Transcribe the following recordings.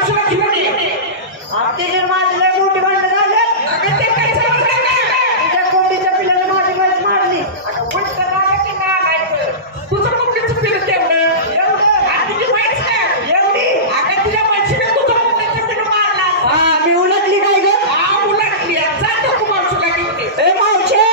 माणसाला घेऊन ये. आमचे जर माझ्या मोठी भांडण झालं अगं ते काय समजलं का? तुझ्या कोंबडीच्या पिल्लाने माझी गाडी मारली. आता उलट करायला की नाही माहिती. तुझं कोंबडीचं पिल्लं तेवढं. एवढं आणि तुझी माहिती का? एवढी अगं तुझ्या माणसाने तुझं कोंबडीचं पिल्लं मारला. हा मी उलटली काय ग हा उलटली. जा तू माणसाला घेऊन ये. ए मावशे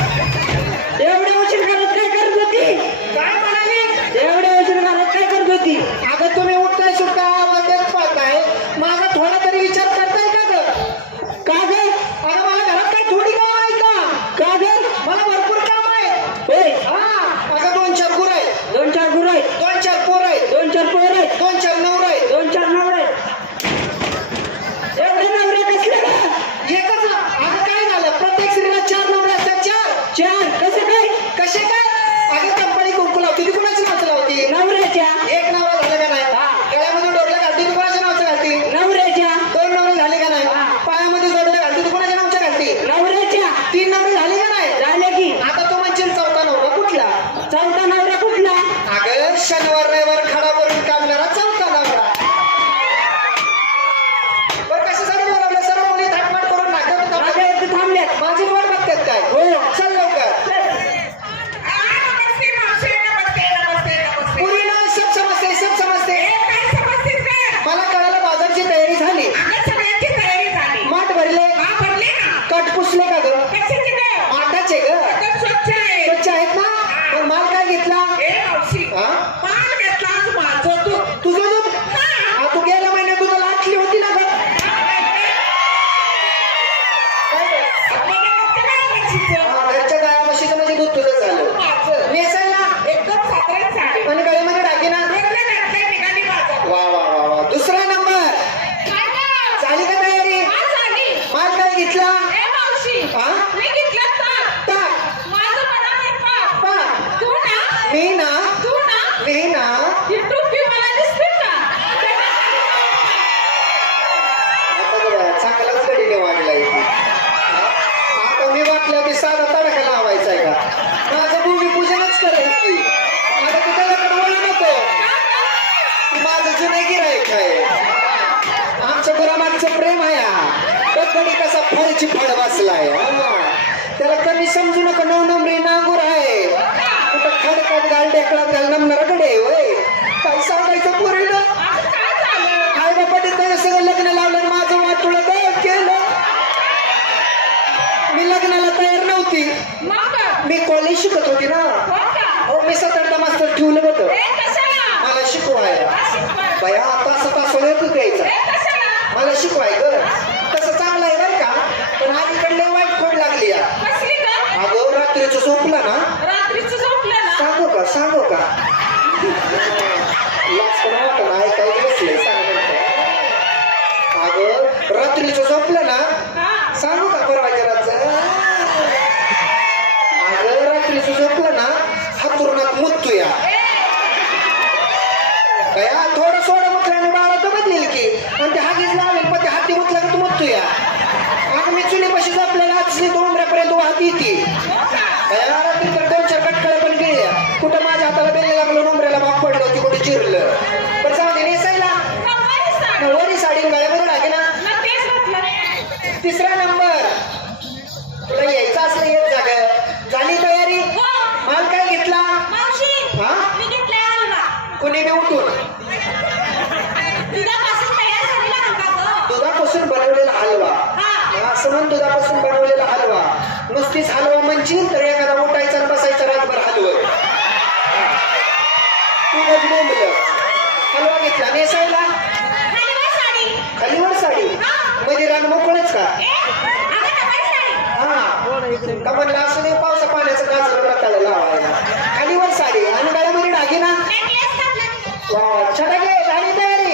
एवढ्या उशीर घरात काय करत होती काय म्हणाली? एवढ्या उशीर घरात काय करत होती अगं तुम्ही उठताय सुटता आवाज पाहताय माझा थोडा तरी विचार करताय का ग अगं मला घरात काय थोडी काम आहे का मला भरपूर काम आहे होय हा अगं 2-4 गुरं आहेत 2-4 गुरं आहेत 2-4 पोरं आहेत 2-4 पोरं आहेत 2-4 नवरं आहेत 2-4 नवरं आहेत एवढे नवरे कसले का एकच अगं काय झालं प्रत्येक स्त्रीला 4 नवरे असतात 4 कसे काय अगं कंपनी कुंकू लावती ती कुणाची नाव लावती नवऱ्याच्या एक नवरा झाले का नाही गळ्यामध्ये डोकलं घालती ती कुणाच्या नावचं घालती नवऱ्याच्या 2 नवरे झाले का नाही पायामध्ये जोडलं घालती ती कुणाच्या नावच्या घालती नवऱ्याच्या 3 नवरे झाले का नाही झाले की आता तो म्हणशील चौथा नवरा कुठला अगं शनिवार रविवार खडा भरून काढणारा चौथा नवरा बरं कशासाठी बोलावलं सर्व मुली थाटमाट करून थांबल्यात माझी वाट बघतात काय हो चल लवकर नमस्ते मावशी. नमस्ते नमस्ते नमस्ते. पुरी ना सब समजते काय समजतेस का? मला कळालं बाजारची तयारी झाली अगं सगळ्यांची तयारी झाली. माठ भरले हा भरले ना. कट पुसले का ग कशाचे ग? माठाचे ग एकदम स्वच्छ आहे. स्वच्छ आहेत ना पण माल काय घेतला ए मावशी. हा? पान घेतला आज माझं तू. तुझं दूध हा. तू गेल्या महिन्यात दुधाला आटली होती ना ग आपल्याला वाटतं काय म्हशीचं? घरच्या गाया म्हशीचं म्हणजे दूध तुझं झालं माझं. नेसायला एकदम साधारण साडी. आणि गळ्यामध्ये दागिना वेगळं घातलंय निघाली माझं. वा दुसरा नंबर काय गं? झाली का तयारी हा झाली. माल काय घेतला ए मावशी. हा? मी घेतलं ताक. ताक माझं म्हणाले पाक. पाक तू ना मी ना ही टोपी मला दिसते का? आता बघा चांगलाच गडीने वाढला इथे आता मी वाटलं मी साधा तडका लावायचा आहे का माझं भूमिपूजनच करायची आता तू त्याच्याकडे बोलू नको माझं जुनं गिरायक आहे आमच्या गुरामागचं प्रेम आहे कधी कसा फळची फळ बसलाय त्याला कमी समजू नका नवनमरी नांगूर आहे कुठं खडकात घाल ढेकळात घाल नमणारा कडे होय काय सांगायचं पोरीनं आज काय झालं? आई बापाने त्याला सगळं लग्न लावलं माझं वाटोळं काय केलं मी लग्नाला तयार नव्हती मग मी कॉलेज शिकत होती ना हो का? अहो मी 7-8 मास्तर ठेवलं होतं ए कशाला? मला शिकवायला शिकवाय. बया तास येत द्यायचा ए कशाला? मला शिकवाय ग तसं चांगलं आहे बरं का पण अलीकडले वाईट खोड लागली या कसली गं? अगं रात्रीचं झोपलं ना रात्रीचं झोपलं ना? सांगू का लाच पण वाटत ना ऐकायचं बसले अगं रात्रीचं झोपलं ना हा. सांगू का परवाच्या रातचं अगं रात्रीचं झोपलं ना हातुरणात मुतूया बया थोडं सोडं म्हटल्याने बाळा तर बदलेल की पण ते हागीच लावेल पण ते हाती म्हटलं का तू मुतूया अगं मी चुलीपाशी आपल्याला आजली 2 उमऱ्यापर्यंत हाती येते रात्री तर 2-4 कटकळ्या पण गेल्या कुठं माझ्या हाताला बेले लागलो नंबऱ्याला भाग पडलं होती कुठे चिरलं पण जाऊ दे नेसायला नऊवारी साडी. वरी साडी गळ्यामध्ये लागे ना मग तेच म्हटलं. 3रा नंबर तुला यायचं असलं येत जाग झाली तयारी हो. माल काय घेतला मावशी. हा? मी घेतलाय हलवा. कुणी बी उठून दुधापासून तयार झालेला हलवा गं. दुधापासून बनवलेला हलवा हा. असं म्हण दुधापासून बनवलेला हलवा नुसतीच हलवा म्हणशील तर एखादा उठायचा आणि बसायचा रातभर हलवत तू बोंबलं हलवा घेतला नेसायला हलवा साडी. खालीवर साडी मध्ये रान मोकळच का ए, अगं नऊवारी साडी. हा का म्हणलं असं नाही पावसा पाण्याचं गाजर रताळं लावायला खालीवर साडी आणि गळ्यामध्ये दागिना नेकलेस घातला. वा छटा घे झाली तयारी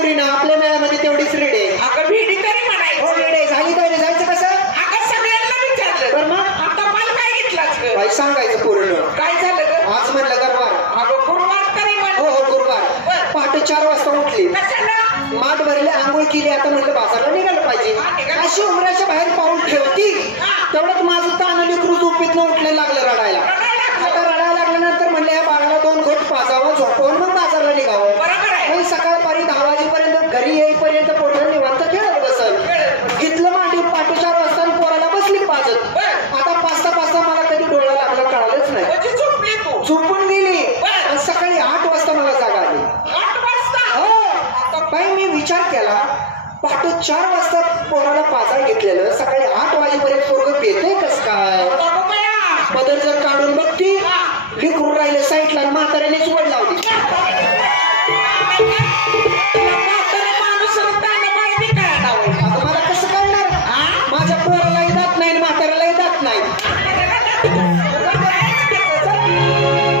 पुरी ना आपल्या मेळ्यामध्ये तेवढीच रेड आहे. अगं भिडी तरी हो म्हणायचं. रेड आहे. झाली तयारी जायचं कसं? अगं सगळ्यांना विचारलं. तर मग? आता मला काय घेतलास ग? बाई सांगायचं पूर्ण. काय झालं ग? आज म्हणलं गरबार. अगं गुरुवार तरी म्हण. हो हो गुरुवार. बरं. पहाटे 4 वाजता उठली. कशाला? माठ भरले, आंघोळ केली. आता म्हणलं बाजारला निघालं पाहिजे. हा, निघालं. अशी उमऱ्याच्या बाहेर पाऊल ठेवती हा. तेवढ्यात माझं तानं लेकरू झोपेतनं उठले लागलं रडायला. रडायला लागलं. आता रडायला लागल्यानंतर म्हणले या बाळाला 2 घोट पाजावं, झोपवून मग बाजारला निघावं. बरोबर आहे. मग सकाळपारी 10 वाजेपर्यंत घरी येईपर्यंत पोरं निवांत खेळत बसल. खेळत. घेतलं मांडी पहाटे 4 वाजता आणि पोराला बसली पाजत. बरं. आता पाचता मला कधी डोळा लागला कळालंच नाही. म्हणजे झोपली तू. झोपून गेली बरं. आणि सकाळी 8 वाजता मला जाग आली. 8 वाजता. हो बाई मी विचार केला पहाटे 4 वाजता पोराला पाजा घेतलेलं सकाळी 8 वाजेपर्यंत पोरग पेते कस काय. अगं बया. पदर जर काढून बघती हा. लिकरून राहिले साईडला आणि म्हाताऱ्यानेच वड लावली.